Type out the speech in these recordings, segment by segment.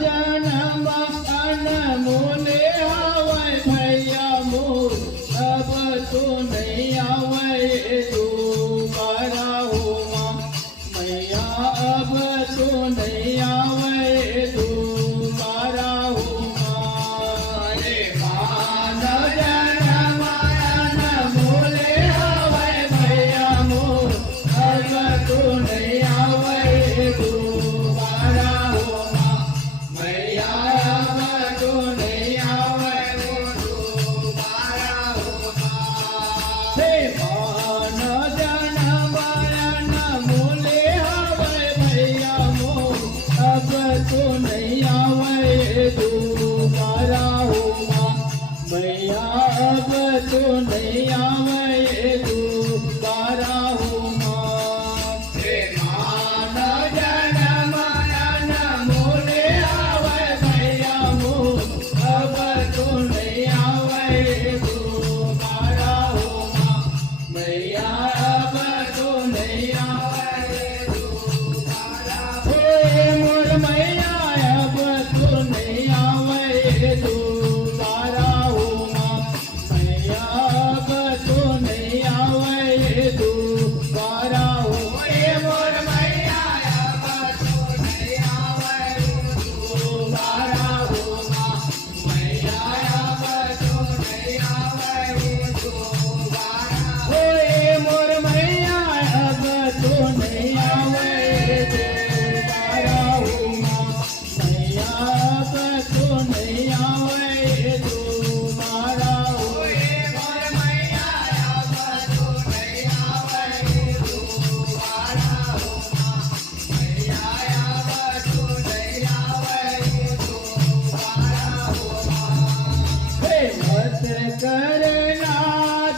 जन्म अनमोले आवे भैया मोर अब तो नहीं आवे दोबारा हो माँ मैया अब तो नहीं आवे दोबारा हो माँ रे मान जन्म अनमोले आवे भैया मोर अब तो नहीं आवे दोबारा हो माँ मैया अब तो नहीं आवे दोबारा हो माँ हे मान जन्म अनमोले आवे भैया मोर अब तो नहीं आवे दोबारा हो माँ मैया अब तो नहीं आवे दोबारा हो माँ हे मान जन्म अनमोले आवे भैया मोर अब तो नहीं आवे दोबारा हो माँ मैया अब तो नहीं आवे दोबारा हे मोर मैया अब तो नहीं आवे दोबारा हो माँ मैया अब तो नहीं आवे दोबारा हो हे मोर मैया अब तो नहीं आवे दोबारा हो माँ मैया अब तो नहीं आवे दोबारा हे मोर मैया अब तो नहीं आवे दोबारा हो माँ मैया अब तो नहीं आवे दोबारा हो हे मोर मैया अब तो नहीं आवे दोबारा हो माँ मैया अब तो नहीं आवे दोबारा हो माँ हे मत करना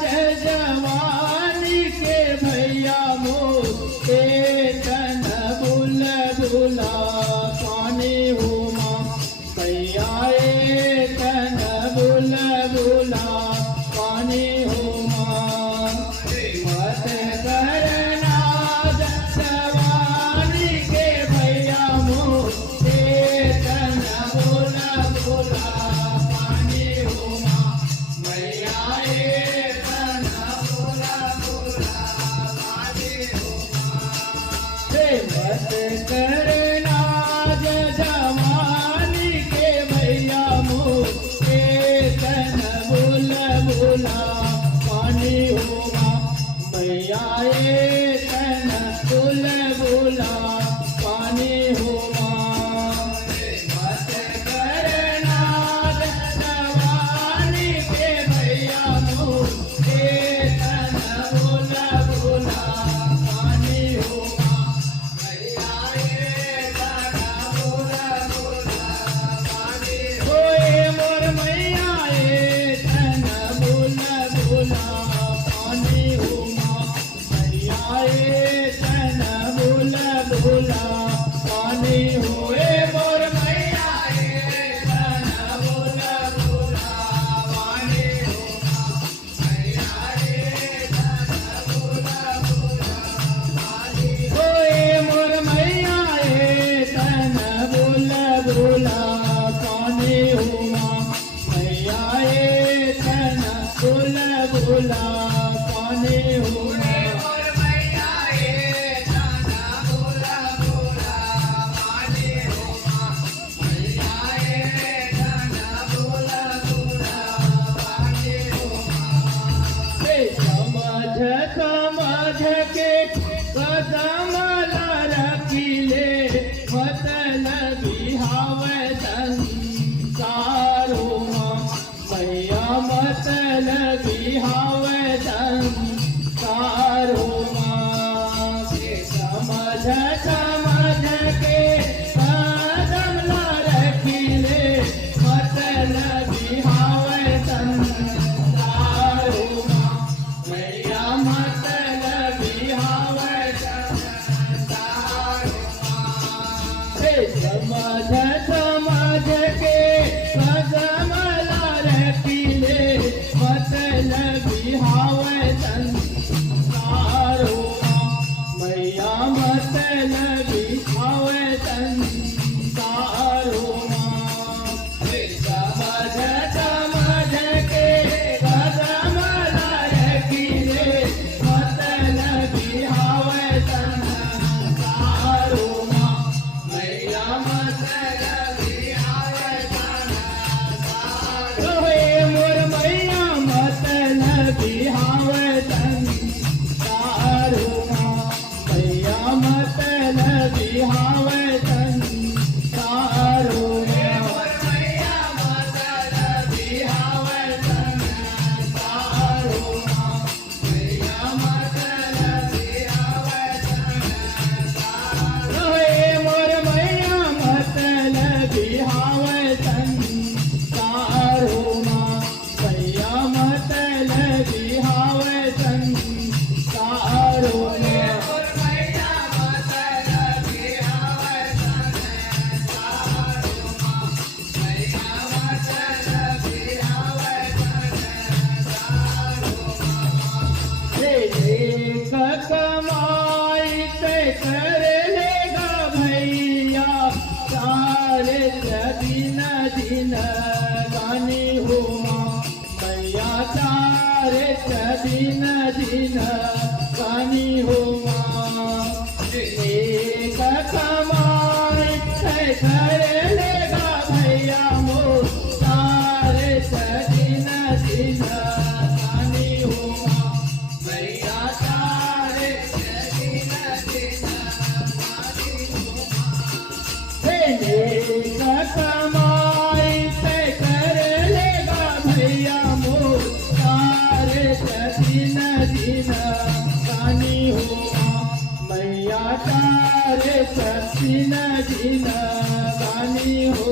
जय जवानी के भैया मोर तन बुल बुला पानी हो माँ भैया तन बुल बुला पानी हो माँ मत करना जवानी के भैया मोर तन बुल बुला पानी हो माँ भैया तन बुल बुला पानी हो हे मत करना जवानी के भैया मोर तन बुल बुला पानी हो माँ भैया तन बुल बुला पानी हो माँ मत करना जवानी के भैया मोर तन बुल बुला पानी हो माँ भैया तन बुल बुला पानी होए मोर मैया तन बुल बुला पानी हो माँ मैया तन बुल बुला पानी होए मोर मैया तन बुल बुला पानी हो माँ मैया तन बुल बुला पानी होए मोर मैया तन बुल बुला पानी हो माँ मैया तन बुल बुला पानी हो माँ समझ के कदम रखिले मतलबी हावे संसार हो माँ मैया मतलबी हावे संसार हो माँ समझ के कदम रखिले मतलबी हावे संसार हो माँ मैया मतलबी हावे संसार हो माँ समझ के कदम रखिले मतलबी हावे संसार हो माँ मैया मतलबी हावे संसार हो हे मोर मैया मतलबी हावे संसारो मैया मतलबी हावे संसारो हे मोर मैया मतलबी हावे संसारो मैया मतलबी हावे संसारो कमाई से कर लेगा भैया सारे दिन दिन गानी हो भैया सारे दिन दिन गानी हो कमाई से कर लेगा भैया मो सारे दिन दिन गानी हो भैया सारे कमाई से कर लेगा भैया मोर सारे दिन दिन गानी हो मैया सारे दिन दिन गानी हो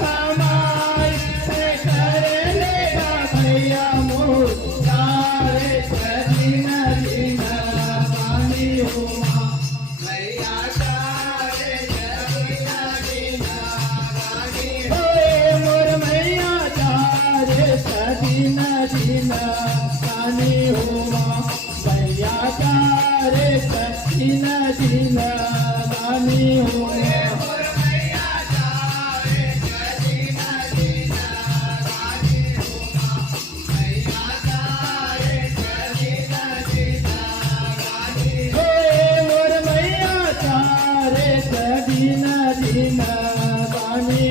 कमाई से कर लेगा भैया मोर सारे दिन दिन गानी हो मोर मैया तारे दिन दिन गानी हो भैया तारे दिन दिन गानी हो मोर मैया तारे दिन दिन गानी